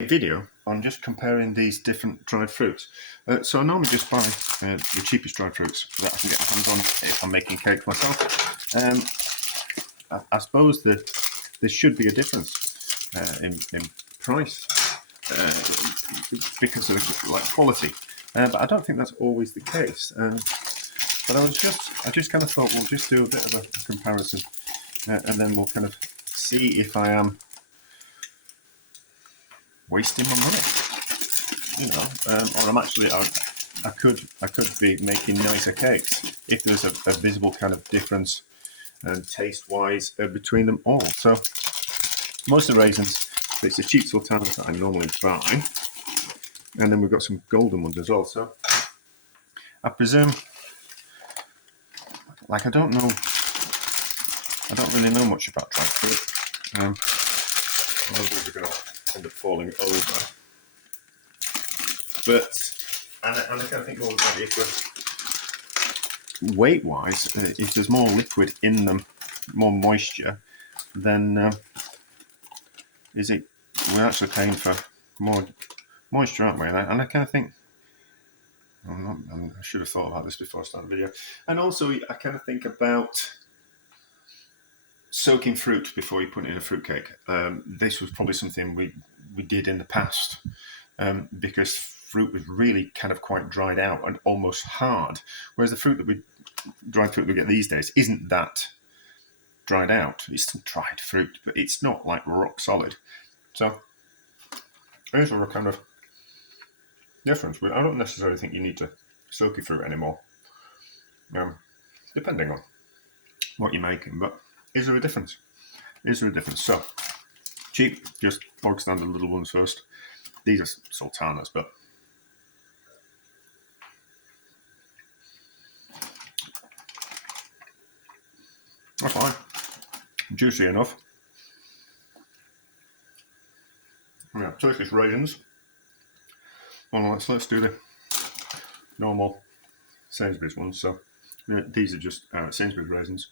Video on just comparing these different dried fruits. So I normally just buy the cheapest dried fruits that I can get my hands on if I'm making cake myself. I suppose that there should be a difference in price because of like quality, but I don't think that's always the case. But I just kind of thought we'll just do a bit of a comparison, and then we'll kind of see if I am wasting my money, or I'm actually I could be making nicer cakes if there's a visible kind of difference taste wise between them all. So most of the raisins, it's the cheap sultanas that I normally buy, and then we've got some golden ones as well. So I presume, like, I don't really know much about dried fruit. Those are going to end up falling over. But, and I kind of think, well, if weight-wise, if there's more liquid in them, more moisture, then we're actually paying for more moisture, aren't we? And I kind of think, I should have thought about this before I started the video. And also, I kind of think about soaking fruit before you put it in a fruitcake. This was probably something we did in the past because fruit was really kind of quite dried out and almost hard, whereas the dried fruit we get these days isn't that dried out. It's still dried fruit, but it's not like rock solid. So there's a kind of difference. I don't necessarily think you need to soak your fruit anymore, depending on what you're making, but is there a difference? So, cheap, just bog standard little ones first. These are sultanas, but that's fine. Juicy enough. Yeah, Turkish raisins. Well, let's do the normal Sainsbury's ones. So these are just Sainsbury's raisins.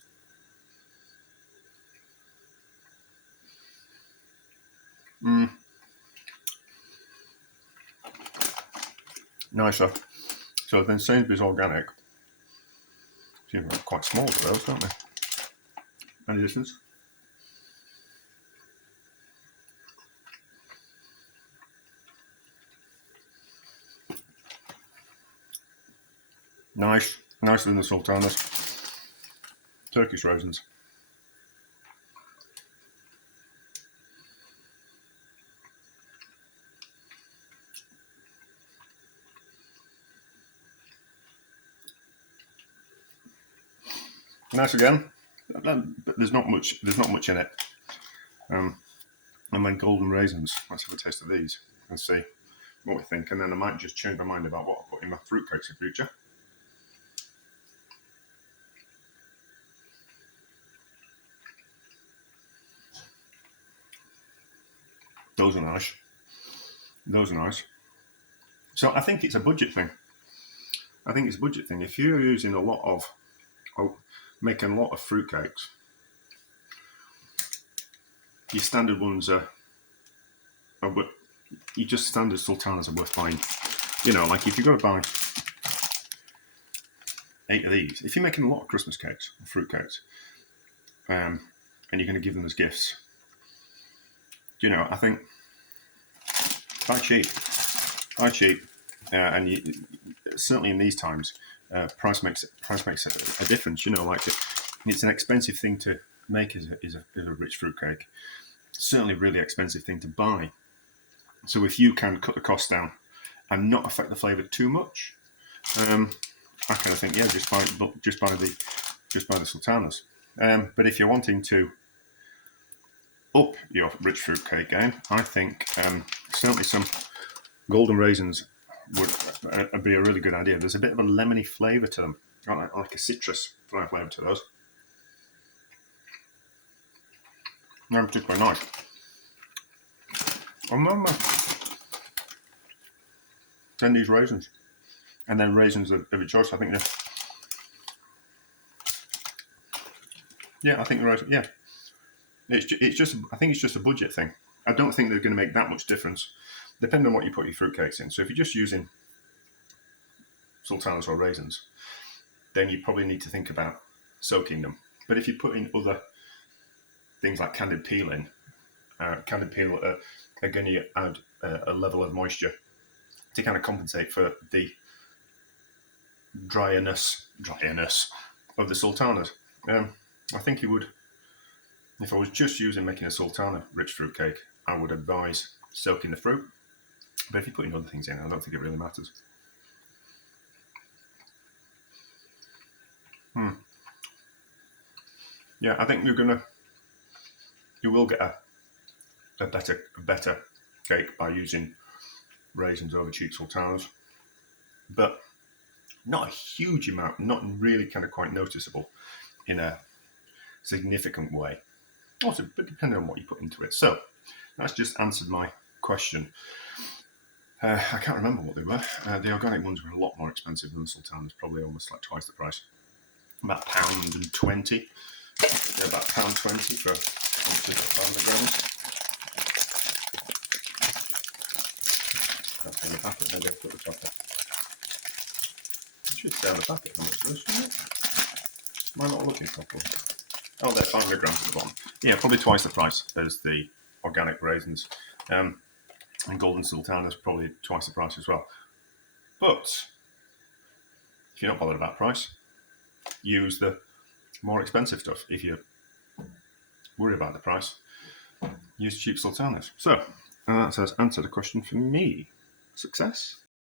Nicer. So then Sainsbury's organic. Seems like quite small for those, don't they? Any distance? Nice. Nicer than the sultanas. Turkish raisins. Nice again, but there's not much in it. And then golden raisins. Let's have a taste of these and see what we think. And then I might just change my mind about what I put in my fruitcakes in future. Those are nice. So I think it's a budget thing. If you're using making a lot of fruitcakes, your standard ones your just standard sultanas are worth buying. Like if you're going to buy 8 of these, if you're making a lot of Christmas cakes or fruitcakes, and you're going to give them as gifts, I think buy cheap, and certainly in these times, price makes a difference. Like it's an expensive thing to make is a rich fruitcake. Certainly, a really expensive thing to buy. So if you can cut the cost down and not affect the flavour too much, I kind of think just buy the sultanas. But if you're wanting to up your rich fruitcake game, I think certainly some golden raisins would be a really good idea. There's a bit of a lemony flavour to them, like a citrus flavour to those. They're particularly nice. I remember Candied raisins, and then raisins of your choice. I think I think the raisins. Yeah, I think it's just a budget thing. I don't think they're going to make that much difference, depending on what you put your fruitcakes in. So if you're just using sultanas or raisins, then you probably need to think about soaking them. But if you put in other things like candied peel in, candied peel are going to add a level of moisture to kind of compensate for the dryness of the sultanas. I think you would, if I was just making a sultana rich fruit cake, I would advise soaking the fruit. But if you're putting other things in, I don't think it really matters. Yeah, I think you will get a better cake by using raisins over cheap sultanas, but not a huge amount, not really kind of quite noticeable in a significant way. Also, but depending on what you put into it. So that's just answered my question. I can't remember what they were. The organic ones were a lot more expensive than the sultanas, probably almost like twice the price. About £1.20. About £1.20 for 500 grams. That's in the packet. Maybe I'll put the top up. It should say on the packet how much it is, shouldn't it? Am I not looking properly? Oh, they're 500 grams at the bottom. Yeah, probably twice the price as the organic raisins. And golden sultanas probably twice the price as well. But if you're not bothered about price, use the more expensive stuff. If you worry about the price, use cheap sultanas. So that says answer the question for me. Success.